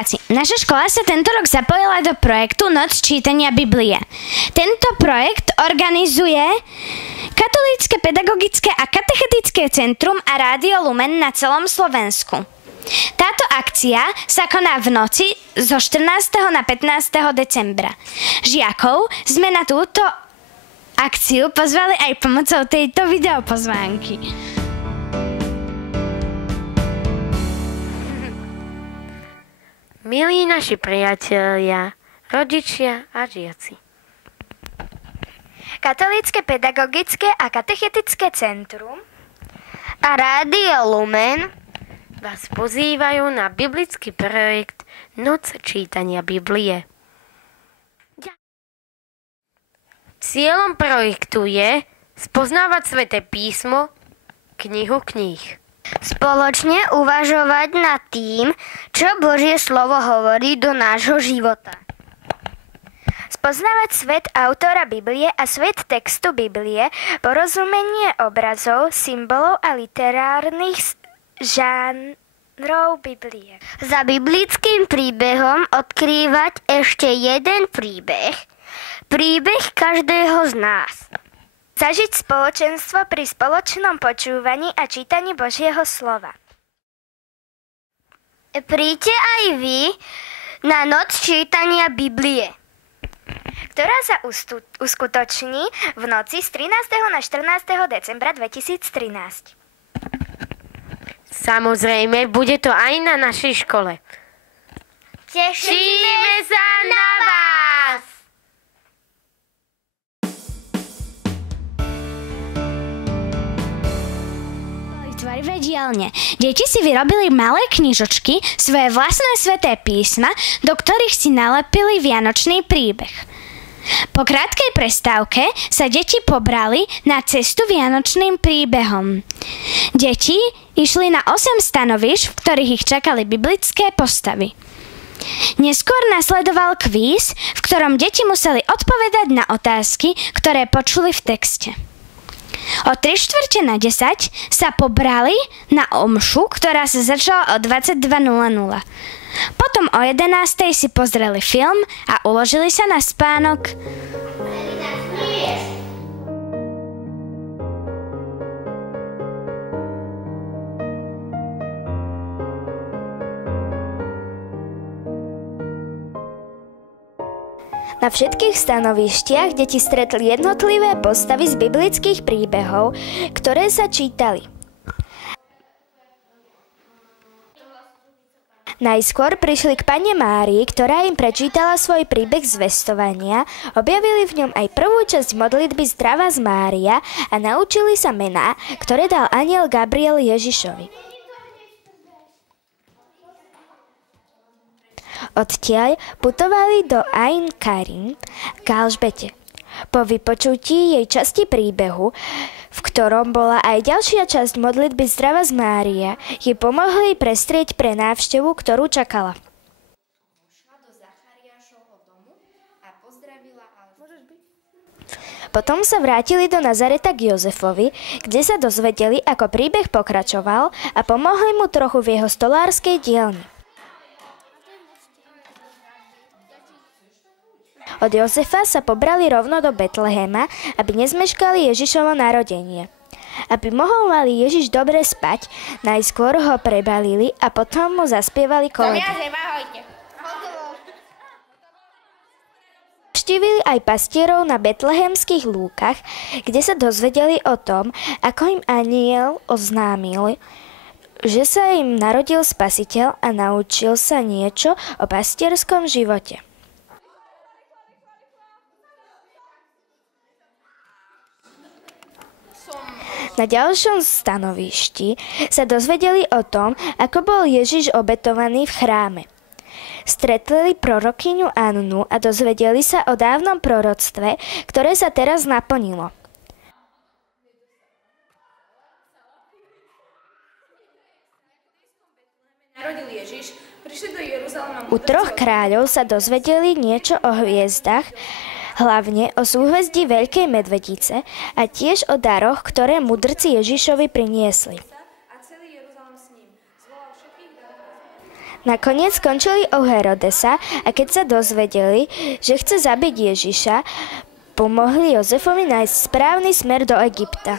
Spolužiaci, naša škola sa tento rok zapojila do projektu Noc čítania Biblie. Tento projekt organizuje Katolícke pedagogické a katechetické centrum a Rádio Lumen na celom Slovensku. Táto akcia sa koná v noci zo 14. na 15. decembra. Žiakov sme na túto akciu pozvali aj pomocou tejto videopozvánky. Milí naši priatelia, rodičia a žiaci. Katolícke pedagogické a katechetické centrum a Rádio Lumen vás pozývajú na biblický projekt Noc čítania Biblie. Cieľom projektu je spoznávať Sväté písmo, knihu kníh. Spoločne uvažovať nad tým, čo Božie slovo hovorí do nášho života. Spoznávať svet autora Biblie a svet textu Biblie, porozumenie obrazov, symbolov a literárnych žánrov Biblie. Za biblickým príbehom odkrývať ešte jeden príbeh, príbeh každého z nás. Zažiť spoločenstvo pri spoločnom počúvaní a čítaní Božieho slova. Príďte aj vy na noc čítania Biblie, ktorá sa uskutoční v noci z 13. na 14. decembra 2013. Samozrejme, bude to aj na našej škole. Tešíme sa na vás! Tvorivé dielne. Deti si vyrobili malé knižočky, svoje vlastné sväté písma, do ktorých si nalepili vianočný príbeh. Po krátkej prestávke sa deti pobrali na cestu vianočným príbehom. Deti išli na 8 stanovíš, v ktorých ich čakali biblické postavy. Neskôr nasledoval kvíz, v ktorom deti museli odpovedať na otázky, ktoré počuli v texte. O 9:45 sa pobrali na omšu, ktorá sa začala o 22:00. Potom o 11:00 si pozreli film a uložili sa na spánok. Na všetkých stanovištiach deti stretli jednotlivé postavy z biblických príbehov, ktoré sa čítali. Najskôr prišli k Panne Márii, ktorá im prečítala svoj príbeh zvestovania, objavili v ňom aj prvú časť modlitby Zdravá z Mária a naučili sa mená, ktoré dal anjel Gabriel Ježišovi. Odtiaľ putovali do Ain Karim k Alžbete. Po vypočutí jej časti príbehu, v ktorom bola aj ďalšia časť modlitby Zdravá z Mária, jej pomohli prestrieť pre návštevu, ktorú čakala. Potom sa vrátili do Nazareta k Jozefovi, kde sa dozvedeli, ako príbeh pokračoval a pomohli mu trochu v jeho stolárskej dielni. Od Jozefa sa pobrali rovno do Betlehema, aby nezmeškali Ježišovo narodenie. Aby mohol malý Ježiš dobre spať, najskôr ho prebalili a potom mu zaspievali koledy. Navštívili aj pastierov na betlehemských lúkach, kde sa dozvedeli o tom, ako im anjel oznámil, že sa im narodil Spasiteľ a naučil sa niečo o pastierskom živote. Na ďalšom stanovišti sa dozvedeli o tom, ako bol Ježiš obetovaný v chráme. Stretli prorokyňu Annu a dozvedeli sa o dávnom proroctve, ktoré sa teraz naplnilo. U 3 kráľov sa dozvedeli niečo o hviezdach, hlavne o súhvezdí Veľkej medvedice a tiež o daroch, ktoré mudrci Ježišovi priniesli. Nakoniec skončili u Herodesa a keď sa dozvedeli, že chce zabiť Ježiša, pomohli Jozefovi nájsť správny smer do Egypta.